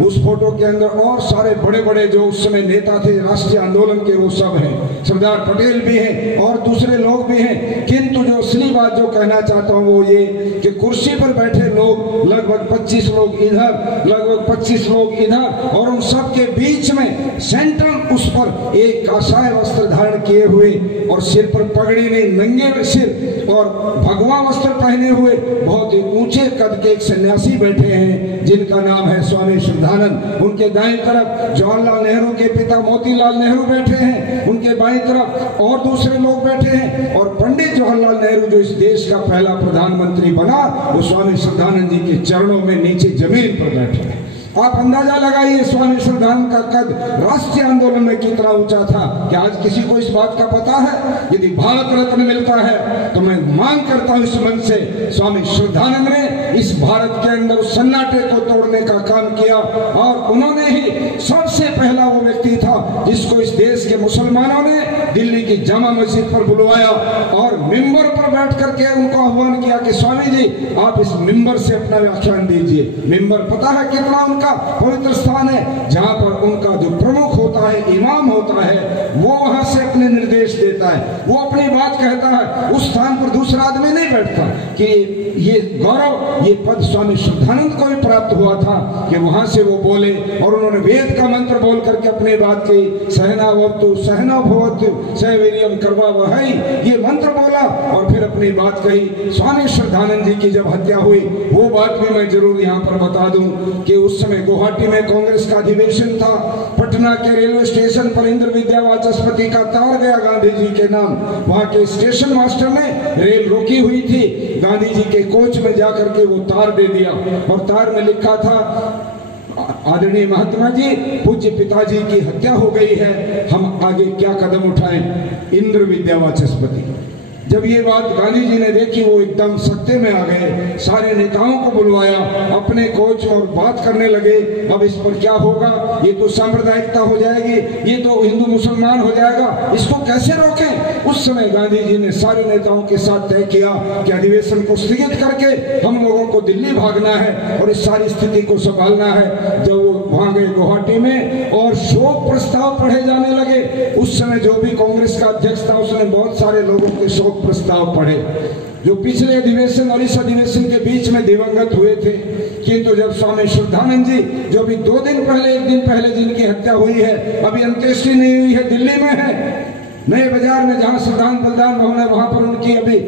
उस फोटो के अंदर और सारे बड़े बड़े जो उस समय नेता थे राष्ट्रीय आंदोलन के, वो सब हैं। सरदार पटेल भी हैं और दूसरे लोग भी हैं। किंतु जो असली बात जो कहना चाहता हूँ वो ये कि कुर्सी पर बैठे लोग लगभग 25 लोग इधर, लगभग 25 लोग इधर और उन सब के बीच में सेंटर उस पर एक काशाय वस्त्र धारण किए हुए और सिर पर पगड़ी नहीं, नंगे सिर और भगवा वस्त्र पहने हुए बहुत ही ऊंचे कद के एक सन्यासी बैठे हैं जिनका नाम है स्वामी श्रद्धानंद। उनके दाएं तरफ जवाहरलाल नेहरू के पिता मोतीलाल नेहरू बैठे हैं, उनके बाएं तरफ और दूसरे लोग बैठे हैं और पंडित जवाहरलाल नेहरू जो इस देश का पहला प्रधानमंत्री बना, वो स्वामी श्रद्धानंद जी के चरणों में नीचे जमीन पर बैठे हैं। आप अंदाजा लगाइए स्वामी श्रद्धानंद का कद राष्ट्रीय आंदोलन में कितना ऊंचा था। क्या आज किसी को इस बात का पता है? यदि भारत रत्न मिलता है तो मैं मांग करता हूं इस मन से, स्वामी श्रद्धानंद ने इस भारत के अंदर सन्नाटे को तोड़ने का काम किया और उन्होंने ही सबसे पहला वो व्यक्ति था जिसको इस देश के मुसलमानों ने दिल्ली की जामा मस्जिद पर बुलवाया और मिंबर पर बैठ करके उनको आह्वान किया कि स्वामी जी आप इस मिंबर से अपना व्याख्यान दीजिए। मिंबर पता है कितना उनका पवित्र स्थान है, जहाँ पर उनका जो प्रमुख होता है, इमाम होता है, वो वहां से अपने निर्देश देता है, वो अपनी बात कहता है। उस स्थान पर दूसरा आदमी नहीं बैठता। कि ये गौरव, ये पद स्वामी श्रद्धानंद को भी प्राप्त हुआ था कि वहां से वो बोले और उन्होंने वेद का मंत्र बोल करके अपनी बात कही, सहनावतु सहना भवतु सहवीर्यम करवा वही, ये मंत्र बोला और फिर अपनी बात कही। स्वामी श्रद्धानंद जी की जब हत्या हुई, वो बात भी मैं जरूर यहाँ पर बता दूं कि उस समय गुवाहाटी में कांग्रेस का अधिवेशन था। पटना के रेलवे स्टेशन पर इंद्र विद्या वाचस्पति का तार गया गांधी जी के नाम। वहां के स्टेशन मास्टर ने रेल रोकी हुई थी, गांधी जी के कोच में जाकर के वो तार दे दिया और तार में लिखा था, आदरणीय महात्मा जी, पूज्य पिताजी की हत्या हो गई है, हम आगे क्या कदम उठाएं। इंद्र विद्या वाचस्पति। जब ये बात गांधी जी ने देखी, वो एकदम सत्ते में आ गए, सारे नेताओं को बुलवाया अपने कोच और बात करने लगे। अब इस पर क्या होगा, ये तो सांप्रदायिकता हो जाएगी, ये तो हिंदू मुसलमान हो जाएगा, इसको कैसे रोकें। उस समय गांधी जी ने सारे नेताओं के साथ तय किया कि अधिवेशन को स्थगित करके हम लोगों को दिल्ली भागना है और इस सारी स्थिति को संभालना है। जब वो वहां गए गुवाहाटी में और शोक प्रस्ताव पढ़े जाने लगे, उस समय जो भी कांग्रेस का अध्यक्ष था उसने बहुत सारे लोगों के शोक प्रस्ताव पढ़े जो पिछले अधिवेशन और इस अधिवेशन के बीच में दिवंगत हुए थे। किंतु जब स्वामी श्रद्धानंद जी, जो भी 2 दिन पहले, 1 दिन पहले जिनकी हत्या हुई है, अभी अंत्येष्टि नहीं हुई है, दिल्ली में है, नए बाजार में जहां श्रद्धांजलि बलिदान भवन है, वहां पर उनकी अभी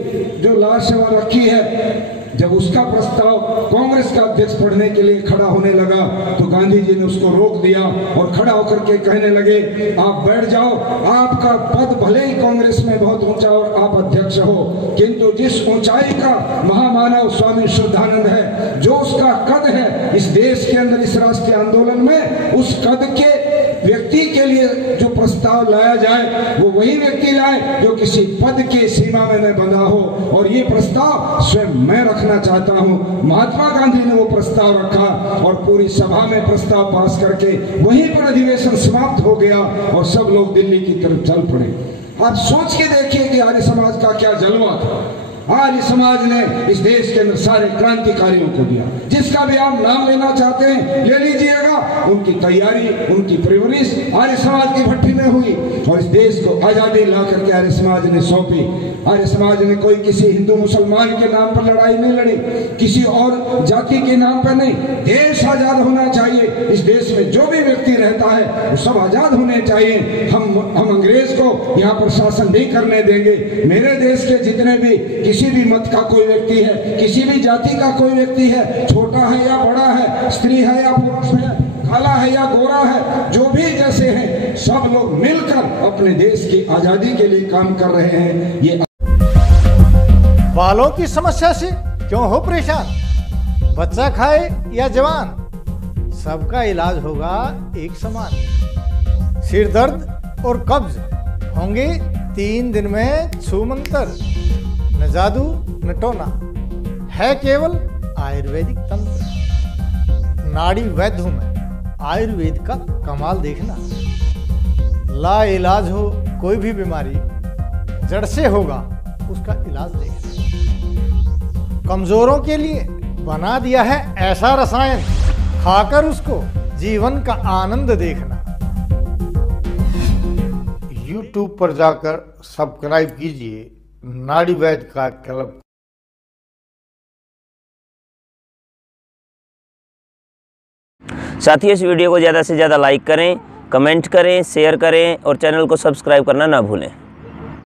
जो लाश सेवा रखी है, जब उसका प्रस्ताव कांग्रेस का अध्यक्ष पढ़ने के लिए खड़ा होने लगा तो गांधी जी ने उसको रोक दिया और खड़ा होकर के कहने लगे, आप बैठ जाओ, आपका पद भले ही कांग्रेस में बहुत ऊंचा और आप अध्यक्ष हो, किंतु जिस ऊंचाई का महामानव स्वामी श्रद्धानंद है, जो उसका कद है इस देश के अंदर, इस राष्ट्रीय आंदोलन में, उस कद के व्यक्ति के लिए जो प्रस्ताव लाया जाए वो वही व्यक्ति लाए जो किसी पद के सीमा में न बंधा हो। और ये प्रस्ताव स्वयं मैं रखना चाहता हूँ। महात्मा गांधी ने वो प्रस्ताव रखा और पूरी सभा में प्रस्ताव पास करके वहीं पर अधिवेशन समाप्त हो गया और सब लोग दिल्ली की तरफ चल पड़े। आप सोच के देखिए कि आर्य समाज का क्या जलवा था। आर्य समाज ने इस देश के अंदर सारे क्रांतिकारियों को दिया, जिसका भी आप नाम लेना चाहते हैं ले लीजिएगा। उनकी तैयारी, उनकी परवरिश आर्य समाज की भट्टी में हुई और इस देश को आजादी ला करके आर्य समाज ने सौंपी। आर्य समाज ने कोई किसी हिंदू मुसलमान के नाम पर लड़ाई नहीं लड़ी, किसी और जाति के नाम पर नहीं। देश आजाद होना चाहिए, इस देश में जो भी व्यक्ति रहता है वो सब आजाद होने चाहिए। हम अंग्रेज को यहाँ पर शासन नहीं करने देंगे। मेरे देश के जितने भी किसी भी मत का कोई व्यक्ति है, किसी भी जाति का कोई व्यक्ति है, छोटा है या बड़ा है, स्त्री है या पुरुष है, काला है या गोरा है, जो भी जैसे हैं, सब लोग मिलकर अपने देश की आजादी के लिए काम कर रहे हैं। ये बालों की समस्या से क्यों हो परेशान, बच्चा खाए या जवान, सबका इलाज होगा एक समान। सिर दर्द और कब्ज होंगे 3 दिन में छूमंतर, न जादू न टोना, है केवल आयुर्वेदिक तंत्र। नाड़ी वैद्य हूं मैं, आयुर्वेद का कमाल देखना। ला इलाज हो कोई भी बीमारी, जड़ से होगा उसका इलाज देखना। कमजोरों के लिए बना दिया है ऐसा रसायन, खाकर उसको जीवन का आनंद देखना। YouTube पर जाकर सब्सक्राइब कीजिए नाड़ी वैद्य का क्लब। साथियों, इस वीडियो को ज़्यादा से ज़्यादा लाइक करें, कमेंट करें, शेयर करें और चैनल को सब्सक्राइब करना ना भूलें।